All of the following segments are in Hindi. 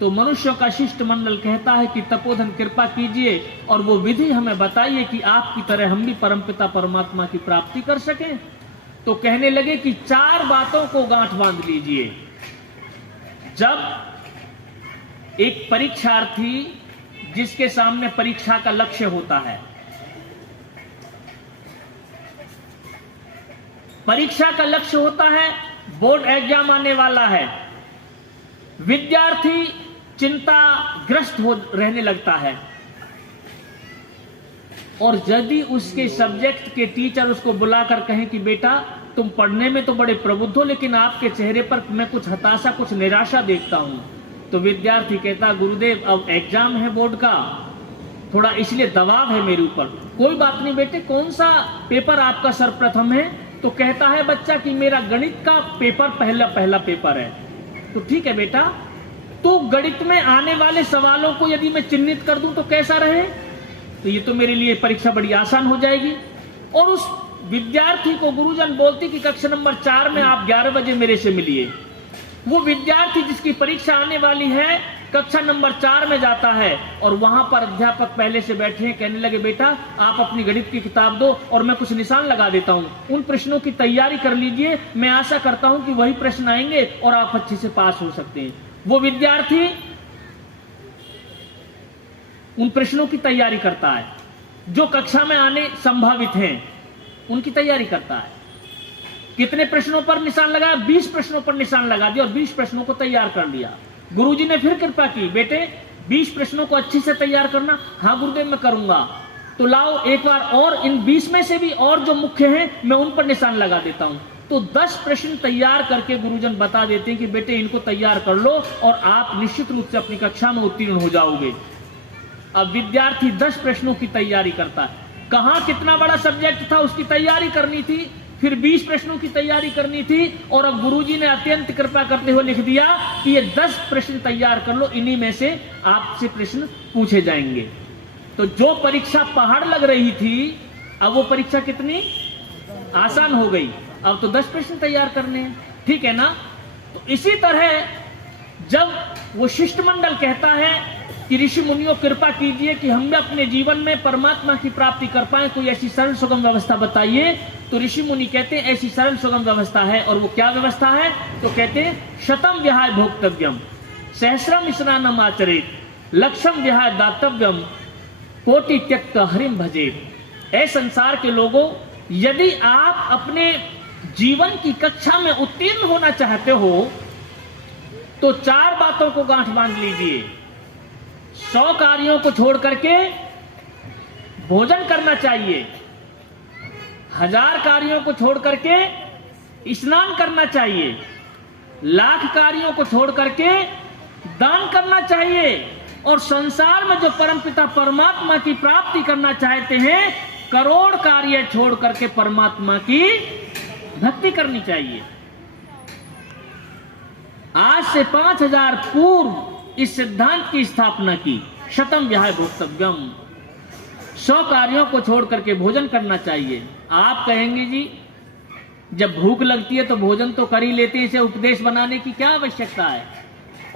तो मनुष्यों का शिष्टमंडल कहता है कि तपोधन कृपा कीजिए और वो विधि हमें बताइए कि आपकी तरह हम भी परमपिता परमात्मा की प्राप्ति कर सकें। तो कहने लगे कि 4 बातों को गांठ बांध लीजिए। जब एक परीक्षार्थी जिसके सामने परीक्षा का लक्ष्य होता है, परीक्षा का लक्ष्य होता है, बोर्ड एग्जाम आने वाला है, विद्यार्थी चिंताग्रस्त हो रहने लगता है और यदि उसके सब्जेक्ट के टीचर उसको बुलाकर कहें कि बेटा तुम पढ़ने में तो बड़े प्रबुद्ध हो लेकिन आपके चेहरे पर मैं कुछ हताशा, कुछ निराशा देखता हूं, तो विद्यार्थी कहता गुरुदेव अब एग्जाम है बोर्ड का, थोड़ा इसलिए दबाव है मेरे ऊपर। कोई बात नहीं बेटे, कौन सा पेपर आपका सर्वप्रथम है? तो कहता है बच्चा कि मेरा गणित का पेपर पहला पेपर है। तो ठीक है बेटा, तो गणित में आने वाले सवालों को यदि मैं चिन्हित कर दूं तो कैसा रहे? तो ये तो मेरे लिए परीक्षा बड़ी आसान हो जाएगी। और उस विद्यार्थी को गुरुजन बोलते कि कक्षा नंबर 4 में आप 11 बजे मेरे से मिलिए। वो विद्यार्थी जिसकी परीक्षा आने वाली है कक्षा नंबर 4 में जाता है और वहां पर अध्यापक पहले से बैठे हैं, कहने लगे बेटा आप अपनी गणित की किताब दो और मैं कुछ निशान लगा देता हूं, उन प्रश्नों की तैयारी कर लीजिए, मैं आशा करता हूं कि वही प्रश्न आएंगे और आप अच्छे से पास हो सकते हैं। वो विद्यार्थी उन प्रश्नों की तैयारी करता है जो कक्षा में आने संभावित हैं, उनकी तैयारी करता है। कितने प्रश्नों पर निशान लगाया? 20 प्रश्नों पर निशान लगा दिया और 20 प्रश्नों को तैयार कर लिया। गुरुजी ने फिर कृपा की, बेटे 20 प्रश्नों को अच्छे से तैयार करना। हाँ गुरुदेव मैं करूंगा। तो लाओ एक बार और इन 20 में से भी और जो मुख्य हैं मैं उन पर निशान लगा देता हूं। तो 10 प्रश्न तैयार करके गुरुजन बता देते हैं कि बेटे इनको तैयार कर लो और आप निश्चित रूप से अपनी कक्षा में उत्तीर्ण हो जाओगे। अब विद्यार्थी 10 प्रश्नों की तैयारी करता है। कहां कितना बड़ा सब्जेक्ट था उसकी तैयारी करनी थी, फिर 20 प्रश्नों की तैयारी करनी थी और अब गुरुजी ने अत्यंत कृपा करते हुए लिख दिया कि ये 10 प्रश्न तैयार कर लो, इन्हीं में से आपसे प्रश्न पूछे जाएंगे। तो जो परीक्षा पहाड़ लग रही थी अब वो परीक्षा कितनी आसान हो गई। अब तो 10 प्रश्न तैयार करने हैं, ठीक है ना। तो इसी तरह जब वो शिष्टमंडल कहता है कि ऋषि मुनियों कृपा कीजिए कि हम भी अपने जीवन में परमात्मा की प्राप्ति कर पाए, कोई ऐसी सरल सुगम व्यवस्था बताइए। तो ऋषि मुनि कहते हैं ऐसी सरल सुगम व्यवस्था है। और वो क्या व्यवस्था है? तो कहते हैं शतम विहाय भोक्तव्यम, सहस्रम स्नानम आचरेत, लक्षम विहाय दातव्यम, कोटि त्यक्त हरिम भजेत। ऐ संसार के लोगों, यदि आप अपने जीवन की कक्षा में उत्तीर्ण होना चाहते हो तो 4 बातों को गांठ बांध लीजिए। 100 कार्यों को छोड़ करके भोजन करना चाहिए, 1000 कार्यों को छोड़ करके स्नान करना चाहिए, 1,00,000 कार्यों को छोड़ करके दान करना चाहिए और संसार में जो परमपिता परमात्मा की प्राप्ति करना चाहते हैं करोड़ कार्य छोड़ करके परमात्मा की भक्ति करनी चाहिए। आज से 5000 पूर्व इस सिद्धांत की स्थापना की। शतम विहाय भोक्तव्यम, 100 कार्यों को छोड़ करके भोजन करना चाहिए। आप कहेंगे जी जब भूख लगती है तो भोजन तो कर ही लेते हैं, इसे उपदेश बनाने की क्या आवश्यकता है?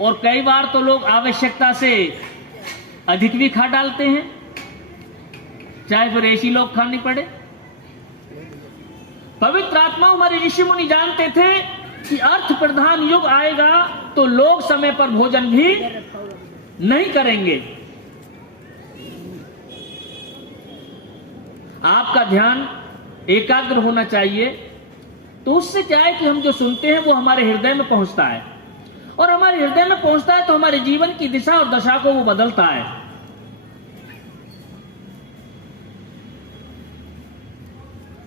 और कई बार तो लोग आवश्यकता से अधिक भी खा डालते हैं, चाहे फिर ऐसी लोग खानी पड़े। पवित्र आत्मा हमारे ऋषि मुनि जानते थे कि अर्थ प्रधान युग आएगा तो लोग समय पर भोजन भी नहीं करेंगे। आपका ध्यान एकाग्र होना चाहिए। तो उससे क्या है कि हम जो सुनते हैं वो हमारे हृदय में पहुंचता है और हमारे हृदय में पहुंचता है तो हमारे जीवन की दिशा और दशा को वो बदलता है।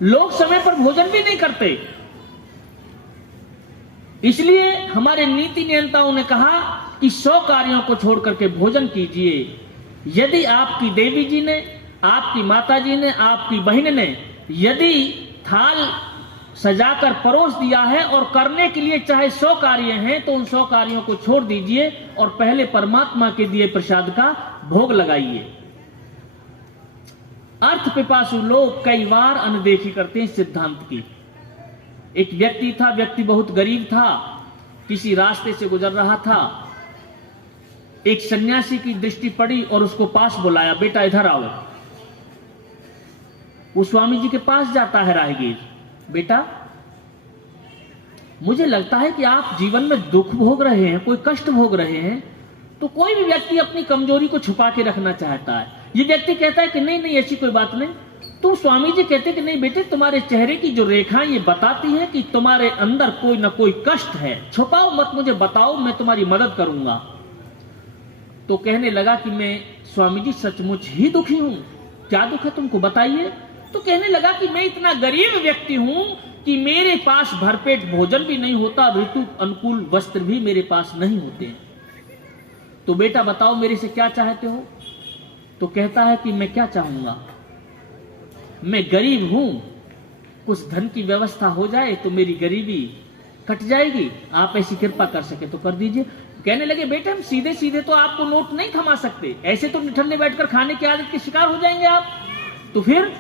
लोग समय पर भोजन भी नहीं करते, इसलिए हमारे नीति नियंताओं ने कहा कि 100 कार्यों को छोड़ करके भोजन कीजिए। यदि आपकी देवी जी ने, आपकी माता जी ने, आपकी बहन ने यदि थाल सजाकर परोस दिया है और करने के लिए चाहे 100 कार्य हैं तो उन 100 कार्यों को छोड़ दीजिए और पहले परमात्मा के दिए प्रसाद का भोग लगाइए। अर्थ पिपासु लोग कई बार अनदेखी करते हैं सिद्धांत की। एक व्यक्ति था, व्यक्ति बहुत गरीब था, किसी रास्ते से गुजर रहा था, एक सन्यासी की दृष्टि पड़ी और उसको पास बुलाया, बेटा इधर आओ। वो स्वामी जी के पास जाता है राहगीर, बेटा मुझे लगता है कि आप जीवन में दुख भोग रहे हैं, कोई कष्ट भोग रहे हैं। तो कोई भी व्यक्ति अपनी कमजोरी को छुपा के रखना चाहता है। ये व्यक्ति कहता है कि नहीं नहीं ऐसी कोई बात नहीं। तो स्वामी जी कहते कि नहीं बेटे, तुम्हारे चेहरे की जो रेखाएं ये बताती है कि तुम्हारे अंदर कोई ना कोई कष्ट है, छुपाओ मत, मुझे बताओ, मैं तुम्हारी मदद करूंगा। तो कहने लगा कि मैं स्वामी जी सचमुच ही दुखी हूं। क्या दुख है तुमको, बताइए। तो कहने लगा कि मैं इतना गरीब व्यक्ति हूं कि मेरे पास भरपेट भोजन भी नहीं होता, ऋतु अनुकूल वस्त्र भी मेरे पास नहीं होते। तो बेटा बताओ मेरे से क्या चाहते हो। तो कहता है कि मैं क्या चाहूंगा, मैं गरीब हूं, कुछ धन की व्यवस्था हो जाए तो मेरी गरीबी कट जाएगी, आप ऐसी कृपा कर सके तो कर दीजिए। कहने लगे बेटे हम सीधे सीधे तो आपको नोट नहीं थमा सकते, ऐसे तो निठल्ले बैठकर खाने की आदत के शिकार हो जाएंगे आप। तो फिर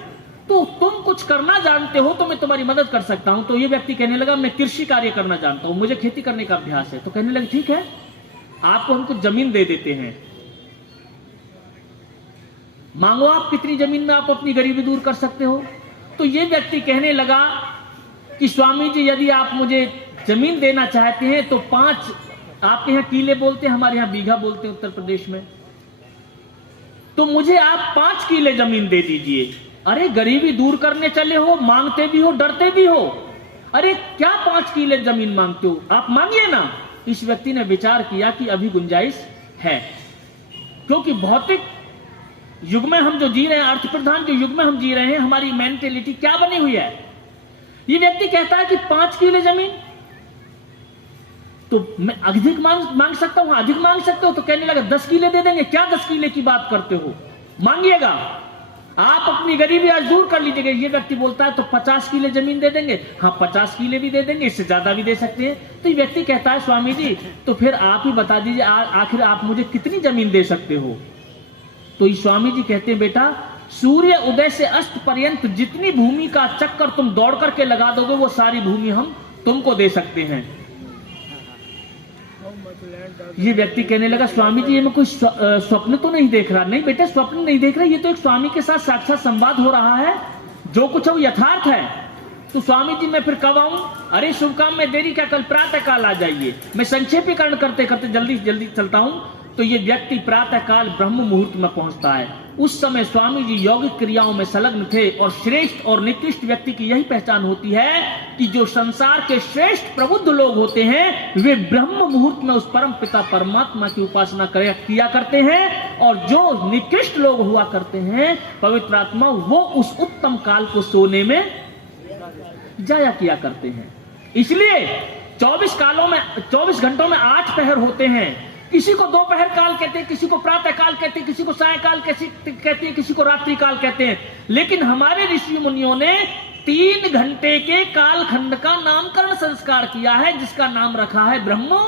तो तुम कुछ करना जानते हो तो मैं तुम्हारी मदद कर सकता हूं। तो ये व्यक्ति कहने लगा मैं कृषि कार्य करना जानता हूं, मुझे खेती करने का अभ्यास है। तो कहने लगे ठीक है, आपको हम कुछ जमीन दे देते हैं, मांगो आप कितनी जमीन में आप अपनी गरीबी दूर कर सकते हो। तो ये व्यक्ति कहने लगा कि स्वामी जी यदि आप मुझे जमीन देना चाहते हैं तो 5, आपके यहां किले बोलते हैं, हमारे यहां बीघा बोलते हैं उत्तर प्रदेश में, तो मुझे आप 5 किले जमीन दे दीजिए। अरे गरीबी दूर करने चले हो, मांगते भी हो डरते भी हो, अरे क्या 5 किले जमीन मांगते हो, आप मांगिए ना। इस व्यक्ति ने विचार किया कि अभी गुंजाइश है, क्योंकि भौतिक युग में हम जो जी रहे हैं, अर्थ प्रधान जो युग में हम जी रहे हैं, हमारी मेंटेलिटी क्या बनी हुई है। ये व्यक्ति कहता है कि 5 किले जमीन तो मैं अधिक मांग सकता हूं, अधिक मांग सकते हो। तो कहने लगा 10 किले दे देंगे। क्या 10 किले की बात करते हो, मांगिएगा, आप अपनी गरीबी आज दूर कर लीजिएगा। ये व्यक्ति बोलता है तो 50 किले जमीन दे देंगे। हाँ 50 किले भी दे देंगे, इससे ज्यादा भी दे सकते हैं। तो ये व्यक्ति कहता है स्वामी जी तो फिर आप ही बता दीजिए आखिर आप मुझे कितनी जमीन दे सकते हो। तो स्वामी जी कहते हैं बेटा सूर्य उदय से अस्त पर्यंत जितनी भूमि का चक्कर तुम दौड़ करके लगा दोगे वो सारी भूमि हम तुमको दे सकते हैं। ये व्यक्ति कहने लगा स्वामी जी ये मैं कोई स्वप्न तो नहीं देख रहा। नहीं बेटे स्वप्न नहीं देख रहा, ये तो एक स्वामी के साथ साक्षात संवाद हो रहा है, जो कुछ है वो यथार्थ है। तो स्वामी जी मैं फिर कब आऊं। अरे शुभ काम में देरी क्या, कल प्रातः काल आ जाइए। मैं संक्षेपीकरण करते करते जल्दी जल्दी चलता हूं। तो ये व्यक्ति प्रातः काल ब्रह्म मुहूर्त में पहुंचता है। उस समय स्वामी जी यौगिक क्रियाओं में संलग्न थे। और श्रेष्ठ और निकृष्ट व्यक्ति की यही पहचान होती है कि जो संसार के श्रेष्ठ प्रबुद्ध लोग होते हैं वे ब्रह्म मुहूर्त में उस परम पिता परमात्मा की उपासना किया करते हैं, और जो निकृष्ट लोग हुआ करते हैं पवित्र आत्मा वो उस उत्तम काल को सोने में जाया किया करते हैं। इसलिए 24 घंटों में 8 पहर होते हैं। किसी को दोपहर काल कहते हैं, किसी को प्रातः काल कहते हैं, किसी को सायकाल कहते हैं, किसी को रात्रि काल कहते हैं। लेकिन हमारे ऋषि मुनियों ने 3 घंटे के कालखंड का नामकरण संस्कार किया है, जिसका नाम रखा है ब्रह्म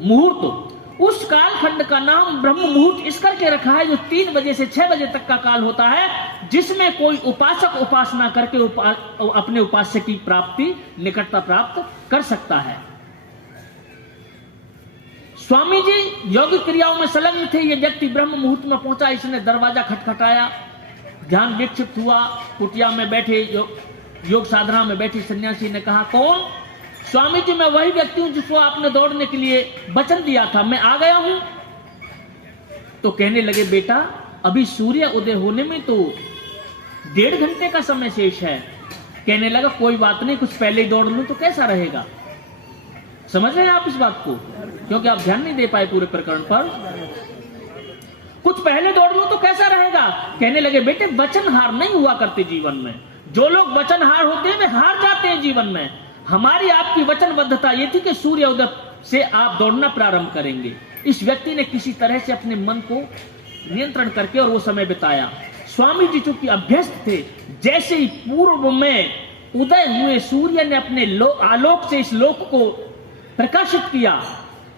मुहूर्त। उस कालखंड का नाम ब्रह्म मुहूर्त इस करके रखा है जो 3 बजे से 6 बजे तक का काल होता है, जिसमें कोई उपासक उपासना करके अपने उपास्य की प्राप्ति निकटता प्राप्त कर सकता है। स्वामी जी यौगिक क्रियाओं में संलग्न थे। ये व्यक्ति ब्रह्म मुहूर्त में पहुंचा, इसने दरवाजा खटखटाया, ध्यान विक्षिप्त हुआ। कुटिया में बैठे योग साधना में बैठे सन्यासी ने कहा कौन। स्वामी जी मैं वही व्यक्ति हूं जिसको आपने दौड़ने के लिए वचन दिया था, मैं आ गया हूं। तो कहने लगे बेटा अभी सूर्य उदय होने में तो 1.5 घंटे का समय शेष है। कहने लगा कोई बात नहीं, कुछ पहले ही दौड़ लूं तो कैसा रहेगा। समझ रहे हैं आप इस बात को, क्योंकि आप ध्यान नहीं दे पाए पूरे प्रकरण पर। कुछ पहले दौड़ लो तो कैसा रहेगा। कहने लगे बेटे वचनहार नहीं हुआ करते जीवन में। जो लोग वचनहार होते हैं वे हार जाते हैं जीवन में। हमारी आपकी वचनबद्धता ये थी कि सूर्य उदय से आप दौड़ना प्रारंभ करेंगे। इस व्यक्ति ने किसी तरह से अपने मन को नियंत्रण करके और वो समय बिताया। स्वामी जी चूंकि अभ्यस्त थे, जैसे ही पूर्व में उदय हुए सूर्य ने अपने आलोक से इस लोक को प्रकाशित किया,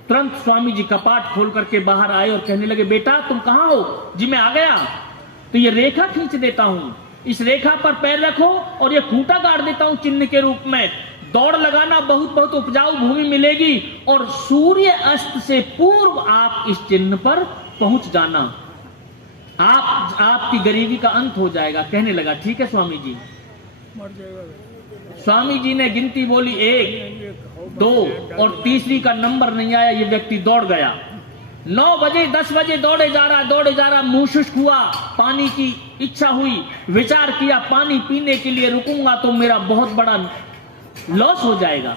तुरंत स्वामी जी कपाट खोल करके बाहर आए और कहने लगे बेटा तुम कहां हो। जी मैं आ गया। तो ये रेखा खींच देता हूं, इस रेखा पर पैर रखो और ये खूंटा गाड़ देता हूं चिन्ह के रूप में। दौड़ लगाना, बहुत बहुत उपजाऊ भूमि मिलेगी और सूर्य अस्त से पूर्व आप इस चिन्ह पर पहुंच जाना, आपकी गरीबी का अंत हो जाएगा। कहने लगा ठीक है स्वामी जी। स्वामी जी ने गिनती बोली 1, 2 और तीसरी का नंबर नहीं आया, ये व्यक्ति दौड़ गया। 9 बजे 10 बजे दौड़े जा रहा, मुंह शुष्क हुआ, पानी की इच्छा हुई, विचार किया पानी पीने के लिए रुकूंगा तो मेरा बहुत बड़ा लॉस हो जाएगा।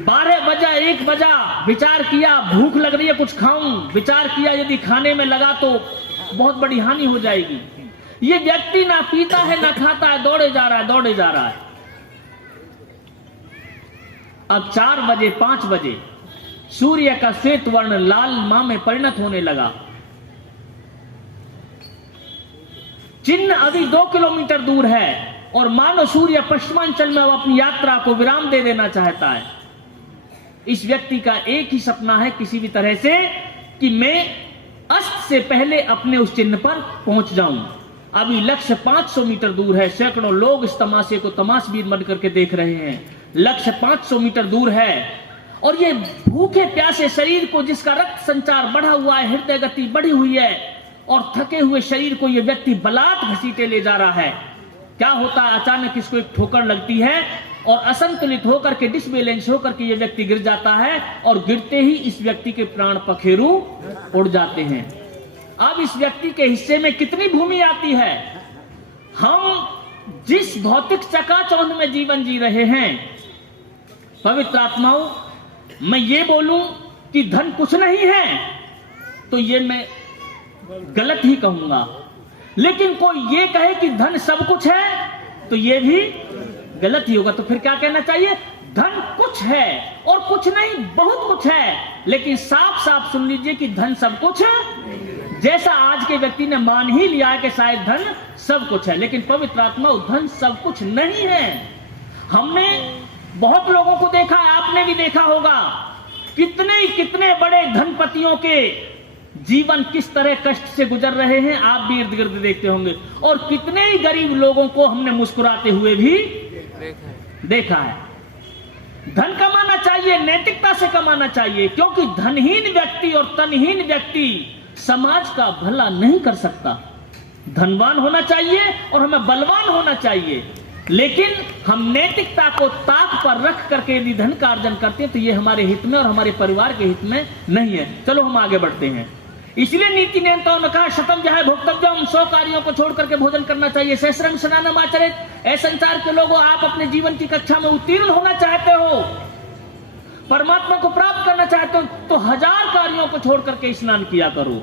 12 बजा 1 बजा, विचार किया भूख लग रही है कुछ खाऊं, विचार किया यदि खाने में लगा तो बहुत बड़ी हानि हो जाएगी। ये व्यक्ति ना पीता है ना खाता है, दौड़े जा रहा है। अब 4 बजे 5 बजे सूर्य का श्वेत वर्ण लाल मां में परिणत होने लगा। चिन्ह अभी 2 किलोमीटर दूर है और मानो सूर्य पश्चिमांचल में अपनी यात्रा को विराम दे देना चाहता है। इस व्यक्ति का एक ही सपना है किसी भी तरह से कि मैं अस्त से पहले अपने उस चिन्ह पर पहुंच जाऊं। अभी लक्ष्य 500 मीटर दूर है, सैकड़ों लोग इस तमाशे को तमाशबीन बन करके देख रहे हैं। लक्ष्य 500 मीटर दूर है और ये भूखे प्यासे शरीर को, जिसका रक्त संचार बढ़ा हुआ है, हृदय गति बढ़ी हुई है और थके हुए शरीर को ये व्यक्ति बलात् घसीटे ले जा रहा है। क्या होता है, अचानक इसको एक ठोकर लगती है और असंतुलित होकर के, डिसबैलेंस होकर के ये व्यक्ति गिर जाता है और गिरते ही इस व्यक्ति के प्राण पखेरु उड़ जाते हैं। अब इस व्यक्ति के हिस्से में कितनी भूमि आती है? हम जिस भौतिक चकाचौंध में जीवन जी रहे हैं, पवित्र आत्माओं, मैं ये बोलूं कि धन कुछ नहीं है तो ये मैं गलत ही कहूंगा, लेकिन कोई ये कहे कि धन सब कुछ है तो ये भी गलत ही होगा। तो फिर क्या कहना चाहिए? धन कुछ है और कुछ नहीं बहुत कुछ है। लेकिन साफ साफ सुन लीजिए कि धन सब कुछ है, जैसा आज के व्यक्ति ने मान ही लिया है कि शायद धन सब कुछ है, लेकिन पवित्र आत्मा धन सब कुछ नहीं है। हमने बहुत लोगों को देखा, आपने भी देखा होगा, कितने बड़े धनपतियों के जीवन किस तरह कष्ट से गुजर रहे हैं, आप भी इर्द गिर्द देखते होंगे। और कितने ही गरीब लोगों को हमने मुस्कुराते हुए भी देखा है। धन कमाना चाहिए, नैतिकता से कमाना चाहिए, क्योंकि धनहीन व्यक्ति और तनहीन व्यक्ति समाज का भला नहीं कर सकता। धनवान होना चाहिए और हमें बलवान होना चाहिए, लेकिन हम नैतिकता को ताक पर रख करके यदि धन का अर्जन करते हैं तो ये हमारे हित में और हमारे परिवार के हित में नहीं है। चलो हम आगे बढ़ते हैं। इसलिए नीति नियंताओं ने कहा शतम जहां भोक्तव्यम, 100 कार्यों को छोड़ करके भोजन करना चाहिए। सहस्रम स्नानम आचरित। ऐ संसार के लोगों, आप अपने जीवन की कक्षा में उत्तीर्ण होना चाहते हो, परमात्मा को प्राप्त करना चाहते हो, तो 1000 कार्यों को छोड़ करके स्नान किया करो,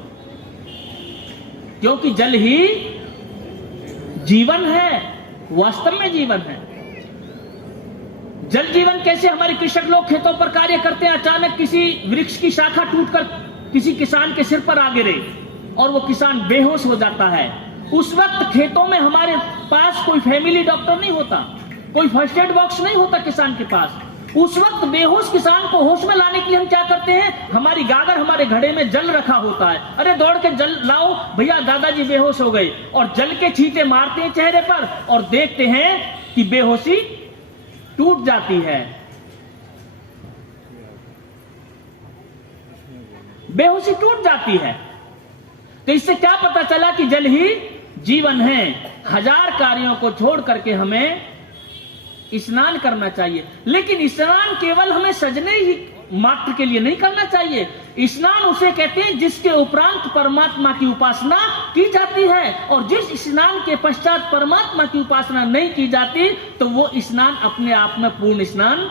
क्योंकि जल ही जीवन है, वास्तव में जीवन है। जल जीवन कैसे? हमारे कृषक लोग खेतों पर कार्य करते हैं, अचानक किसी वृक्ष की शाखा टूटकर किसी किसान के सिर पर आ गिरे और वो किसान बेहोश हो जाता है। उस वक्त खेतों में हमारे पास कोई फैमिली डॉक्टर नहीं होता, कोई फर्स्ट एड बॉक्स नहीं होता किसान के पास। उस वक्त बेहोश किसान को होश में लाने के लिए हम क्या करते हैं? हमारी गागर, हमारे घड़े में जल रखा होता है। अरे दौड़ के जल लाओ भैया, दादाजी बेहोश हो गए, और जल के छींटे मारते हैं चेहरे पर और देखते हैं कि बेहोशी टूट जाती है। बेहोशी टूट जाती है। तो इससे क्या पता चला कि जल ही जीवन है। 1000 कार्यों को छोड़ करके हमें स्नान करना चाहिए, लेकिन स्नान केवल हमें सजने ही मात्र के लिए नहीं करना चाहिए। स्नान उसे कहते हैं जिसके उपरांत परमात्मा की उपासना की जाती है, और जिस स्नान के पश्चात परमात्मा की उपासना नहीं की जाती तो वो स्नान अपने आप में पूर्ण स्नान।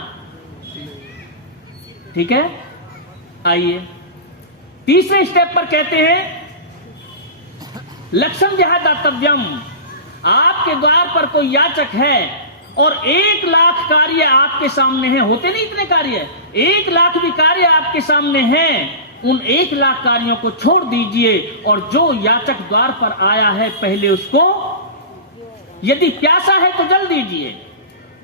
ठीक है, आइए तीसरे स्टेप पर कहते हैं लक्ष्यम जहां दातव्यम। आपके द्वार पर कोई याचक है और 1 लाख कार्य आपके सामने हैं, होते नहीं इतने कार्य, 1 लाख भी कार्य आपके सामने हैं, उन 1 लाख कार्यों को छोड़ दीजिए और जो याचक द्वार पर आया है पहले उसको, यदि प्यासा है तो जल दीजिए,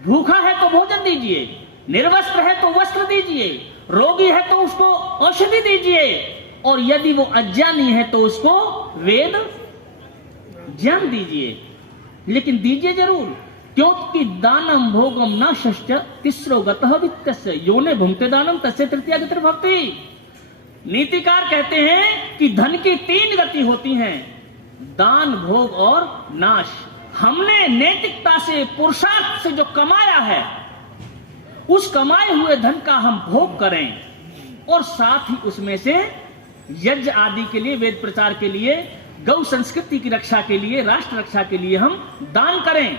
भूखा है तो भोजन दीजिए, निर्वस्त्र है तो वस्त्र दीजिए, रोगी है तो उसको औषधि दीजिए, और यदि वो अज्ञानी है तो उसको वेद ज्ञान दीजिए। लेकिन दीजिए जरूर, क्योंकि दानम भोगम न शश्च तिस्रो गतः वित्तस्य योने भुंक्ते दानम तस्य तृतीया गतिर भक्ति। नीतिकार कहते हैं कि धन की 3 गति होती हैं, दान, भोग और नाश। हमने नैतिकता से, पुरुषार्थ से जो कमाया है, उस कमाए हुए धन का हम भोग करें और साथ ही उसमें से यज्ञ आदि के लिए, वेद प्रचार के लिए, गौ संस्कृति की रक्षा के लिए, राष्ट्र रक्षा के लिए हम दान करें।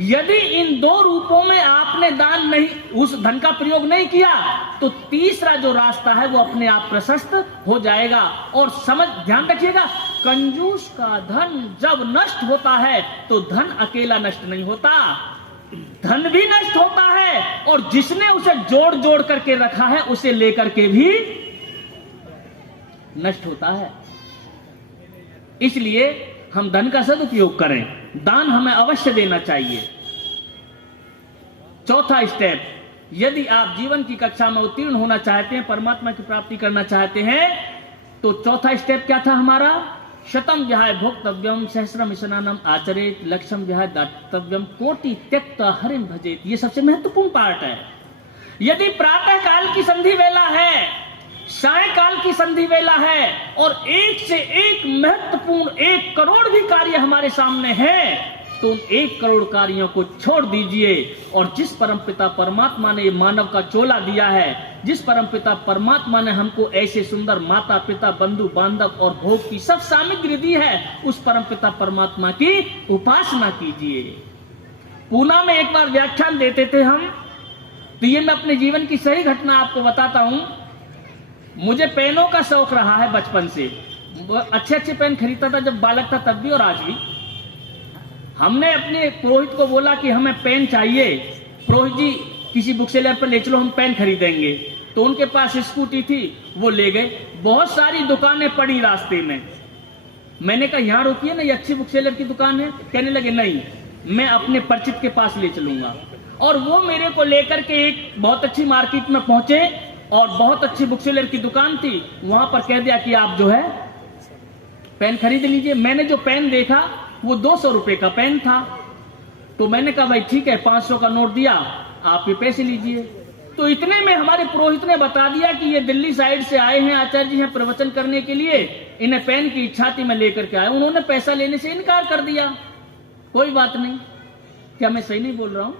यदि इन 2 रूपों में आपने दान नहीं, उस धन का प्रयोग नहीं किया, तो तीसरा जो रास्ता है वो अपने आप प्रशस्त हो जाएगा। और ध्यान रखिएगा, कंजूस का धन जब नष्ट होता है तो धन अकेला नष्ट नहीं होता, धन भी नष्ट होता है और जिसने उसे जोड़ जोड़ करके रखा है उसे लेकर के भी नष्ट होता है। इसलिए हम धन का सदुपयोग करें, दान हमें अवश्य देना चाहिए। चौथा स्टेप, यदि आप जीवन की कक्षा में उत्तीर्ण होना चाहते हैं, परमात्मा की प्राप्ति करना चाहते हैं, तो चौथा स्टेप क्या था हमारा? शतम विहाय भोक्तव्यम सहस्रम स्नानम आचरेत लक्षम विहाय दातव्यम कोटि त्यक्त्वा हरिं भजेत। ये सबसे महत्वपूर्ण पार्ट है। यदि प्रातः काल की संधि वेला है, सायकाल की संधि वेला है और एक से एक महत्वपूर्ण 1 करोड़ भी कार्य हमारे सामने है, तो उन 1 करोड़ कार्यों को छोड़ दीजिए और जिस परमपिता परमात्मा ने मानव का चोला दिया है, जिस परमपिता परमात्मा ने हमको ऐसे सुंदर माता पिता, बंधु बांधव और भोग की सब सामग्री दी है, उस परमपिता परमात्मा की उपासना कीजिए। पूना में एक बार व्याख्यान देते थे हम, तो ये मैं अपने जीवन की सही घटना आपको बताता हूं। मुझे पेनों का शौक रहा है बचपन से, अच्छे अच्छे पेन खरीदता था जब बालक था तब भी और आज भी। हमने अपने पुरोहित को बोला कि हमें पेन चाहिए, पुरोहित जी किसी बुक सेलर पर ले चलो, हम पेन खरीदेंगे। तो उनके पास स्कूटी थी, वो ले गए। बहुत सारी दुकानें पड़ी रास्ते में, मैंने कहा यहाँ रोकिए ना, ये अच्छी बुक सेलर की दुकान है। कहने लगे नहीं, मैं अपने परिचित के पास ले चलूंगा। और वो मेरे को लेकर के एक बहुत अच्छी मार्केट में पहुंचे और बहुत अच्छी बुक सेलर की दुकान थी, वहां पर कह दिया कि आप जो है पेन खरीद लीजिए। मैंने जो पेन देखा वो 200 रुपए का पेन था, तो मैंने कहा भाई ठीक है, 500 का नोट दिया, आप ये पैसे लीजिए। तो इतने में हमारे पुरोहित ने बता दिया कि ये दिल्ली साइड से आए हैं, आचार्य जी हैं प्रवचन करने के लिए, इन्हें पेन की इच्छा थी, मैं लेकर के आया। उन्होंने पैसा लेने से इनकार कर दिया। कोई बात नहीं, क्या मैं सही नहीं बोल रहा हूं?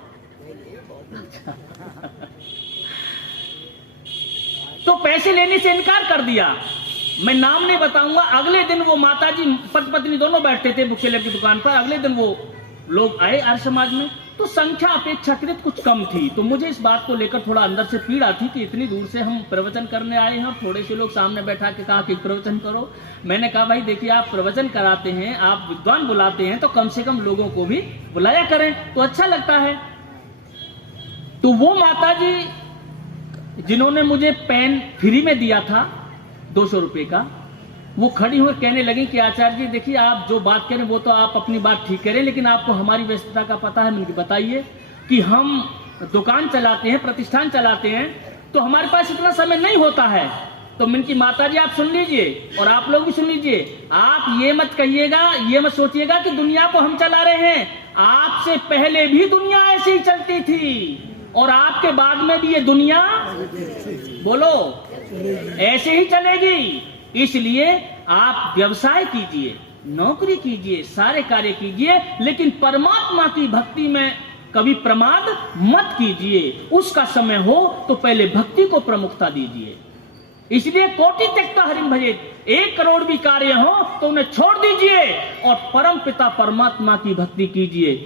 तो पैसे लेने से इनकार कर दिया। मैं नाम नहीं बताऊंगा। अगले दिन वो माताजी पति पत्नी दोनों बैठते थे बुक सेलर की दुकान पर। अगले दिन वो लोग आए आर्य समाज में, तो संख्या अपेक्षाकृत कुछ कम थी। तो मुझे इस बात को लेकर थोड़ा अंदर से पीड़ा थी कि इतनी दूर से हम प्रवचन करने आए हैं, थोड़े से लोग सामने बैठा के कहा कि प्रवचन करो। मैंने कहा भाई देखिए, आप प्रवचन कराते हैं, आप विद्वान बुलाते हैं, तो कम से कम लोगों को भी बुलाया करें तो अच्छा लगता है। तो वो माताजी जिन्होंने मुझे पेन फ्री में दिया था 200 रुपए का, वो खड़ी हुई कहने लगी कि आचार्य जी देखिए, आप जो बात करें वो तो आप अपनी बात ठीक करें, लेकिन आपको हमारी व्यस्तता का पता है। मैंने बताइए कि हम दुकान चलाते हैं, प्रतिष्ठान चलाते हैं, तो हमारे पास इतना समय नहीं होता है। तो मैंने की माता जी आप सुन लीजिए और आप लोग भी सुन लीजिए, आप ये मत कहिएगा, ये मत सोचिएगा कि दुनिया को हम चला रहे हैं। आपसे पहले भी दुनिया ऐसे ही चलती थी और आपके बाद में भी ये दुनिया बोलो ऐसे ही चलेगी। इसलिए आप व्यवसाय कीजिए, नौकरी कीजिए, सारे कार्य कीजिए, लेकिन परमात्मा की भक्ति में कभी प्रमाद मत कीजिए। उसका समय हो तो पहले भक्ति को प्रमुखता दीजिए। इसलिए कोटि त्यक्त्वा हरिं भजेत, 1 करोड़ भी कार्य हो तो उन्हें छोड़ दीजिए और परम पिता परमात्मा की भक्ति कीजिए।